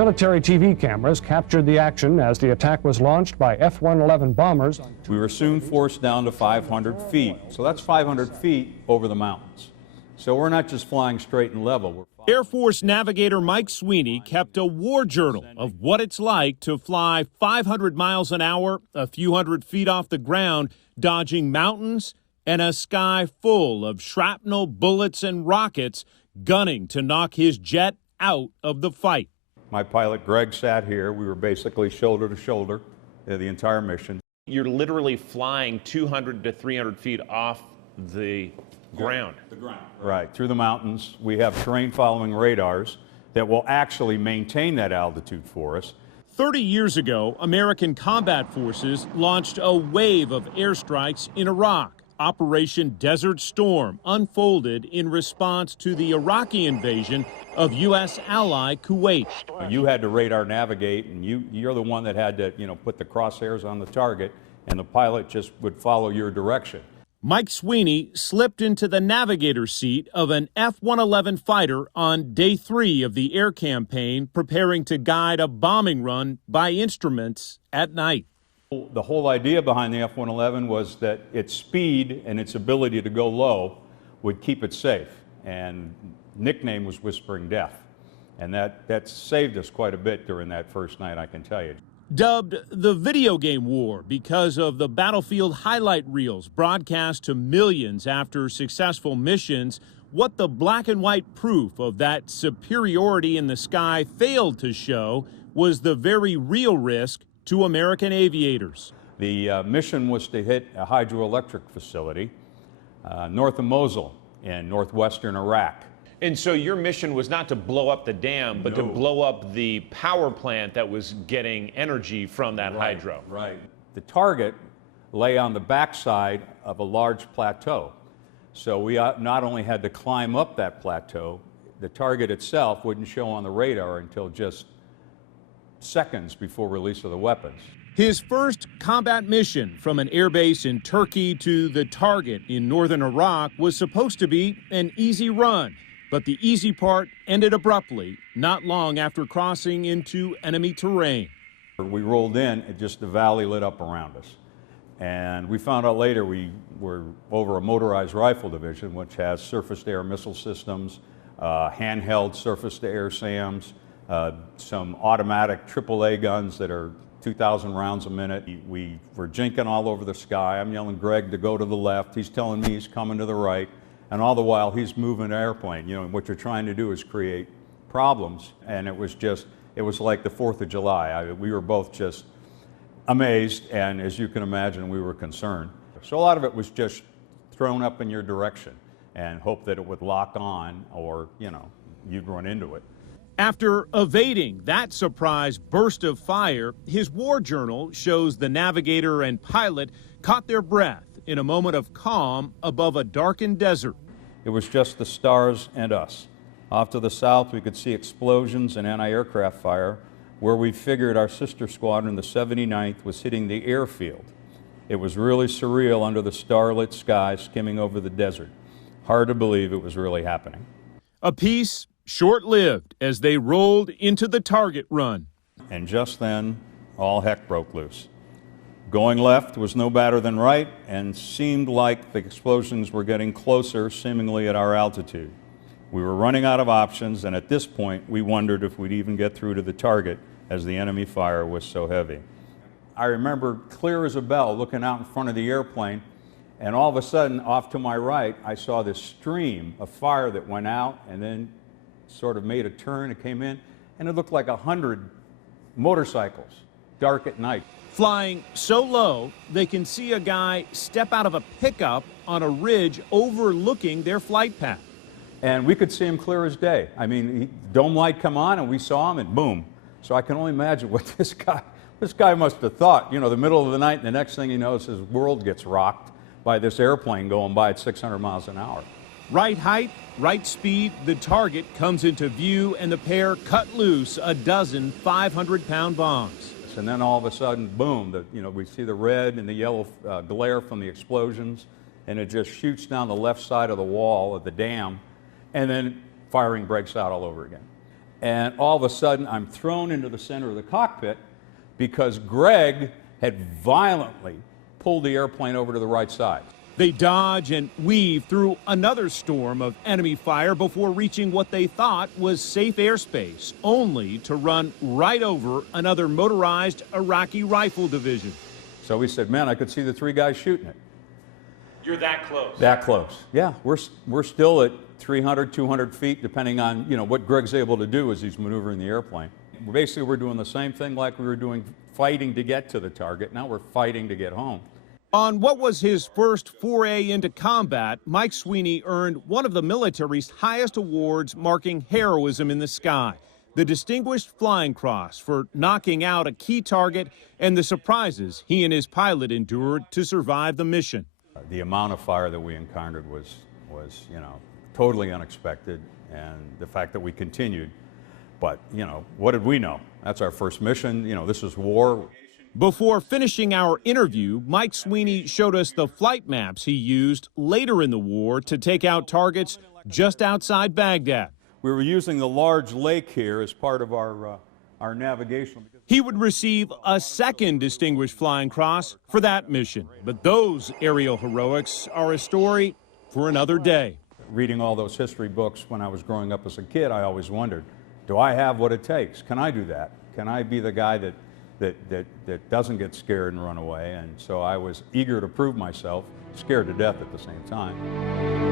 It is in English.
Military TV cameras captured the action as the attack was launched by F-111 bombers. We were soon forced down to 500 feet. So that's 500 feet over the mountains. So we're not just flying straight and level. Air Force navigator Mike Sweeney kept a war journal of what it's like to fly 500 miles an hour, a few hundred feet off the ground, dodging mountains and a sky full of shrapnel, bullets, and rockets gunning to knock his jet out of the fight. My pilot, Greg, sat here. We were basically shoulder to shoulder the entire mission. You're literally flying 200 to 300 feet off the ground. The ground. Right, through the mountains. We have terrain following radars that will actually maintain that altitude for us. 30 years ago, American combat forces launched a wave of airstrikes in Iraq. Operation Desert Storm unfolded in response to the Iraqi invasion of U.S. ally Kuwait. You had to radar navigate, and you're the one that had to, put the crosshairs on the target, and the pilot just would follow your direction. Mike Sweeney slipped into the navigator seat of an F-111 fighter on day 3 of the air campaign, preparing to guide a bombing run by instruments at night. The whole idea behind the F-111 was that its speed and its ability to go low would keep it safe, and nickname was Whispering Death, and that saved us quite a bit during that first night, I can tell you. Dubbed the video game war because of the battlefield highlight reels broadcast to millions after successful missions, what the black and white proof of that superiority in the sky failed to show was the very real risk to American aviators. The mission was to hit a hydroelectric facility north of Mosul in northwestern Iraq. And so your mission was not to blow up the dam, but to blow up the power plant that was getting energy from that hydro. Right. The target lay on the backside of a large plateau. So we not only had to climb up that plateau, the target itself wouldn't show on the radar until just seconds before release of the weapons. His first combat mission from an airbase in Turkey to the target in northern Iraq was supposed to be an easy run, but the easy part ended abruptly, not long after crossing into enemy terrain. We rolled in, and just the valley lit up around us. And we found out later we were over a motorized rifle division, which has surface-to-air missile systems, handheld surface-to-air SAMs, some automatic AAA guns that are 2,000 rounds a minute. We were jinking all over the sky. I'm yelling Greg to go to the left. He's telling me he's coming to the right. And all the while, he's moving an airplane. What you're trying to do is create problems. And it was like the 4th of July. We were both just amazed. And as you can imagine, we were concerned. So a lot of it was just thrown up in your direction and hope that it would lock on or, you'd run into it. After evading that surprise burst of fire, his war journal shows the navigator and pilot caught their breath in a moment of calm above a darkened desert. It was just the stars and us. Off to the south, we could see explosions and anti-aircraft fire, where we figured our sister squadron, the 79th, was hitting the airfield. It was really surreal under the starlit sky skimming over the desert. Hard to believe it was really happening. A peace short-lived as they rolled into the target run. And just then, all heck broke loose. Going left was no better than right, and seemed like the explosions were getting closer, seemingly at our altitude. We were running out of options, and at this point, we wondered if we'd even get through to the target, as the enemy fire was so heavy. I remember clear as a bell looking out in front of the airplane, and all of a sudden, off to my right, I saw this stream of fire that went out and then sort of made a turn. It came in, and it looked like 100 motorcycles, dark at night. Flying so low, they can see a guy step out of a pickup on a ridge overlooking their flight path. And we could see him clear as day. I mean, dome light come on, and we saw him, and boom. So I can only imagine what this guy must have thought. The middle of the night, and the next thing he knows, his world gets rocked by this airplane going by at 600 miles an hour. Right height, right speed, the target comes into view, and the pair cut loose a dozen 500-pound bombs. And then all of a sudden, boom, we see the red and the yellow glare from the explosions, and it just shoots down the left side of the wall of the dam, and then firing breaks out all over again. and all of a sudden I'm thrown into the center of the cockpit because Greg had violently pulled the airplane over to the right side. They dodge and weave through another storm of enemy fire before reaching what they thought was safe airspace, only to run right over another motorized Iraqi rifle division. So we said, man, I could see the 3 guys shooting it. You're that close. That close. Yeah, we're still at 300, 200 feet, depending on, what Greg's able to do as he's maneuvering the airplane. Basically, we're doing the same thing like we were doing fighting to get to the target. Now we're fighting to get home. On what was his first foray into combat, Mike Sweeney earned one of the military's highest awards, marking heroism in the sky, the Distinguished Flying Cross for knocking out a key target and the surprises he and his pilot endured to survive the mission. The amount of fire that we encountered was totally unexpected, and the fact that we continued. But, what did we know? That's our first mission. This is war. Before finishing our interview, Mike Sweeney showed us the flight maps he used later in the war to take out targets just outside Baghdad. We were using the large lake here as part of our navigation. He would receive a second Distinguished Flying Cross for that mission. But those aerial heroics are a story for another day. Reading all those history books when I was growing up as a kid, I always wondered, do I have what it takes? Can I do that? Can I be the guy that doesn't get scared and run away? And so I was eager to prove myself, scared to death at the same time.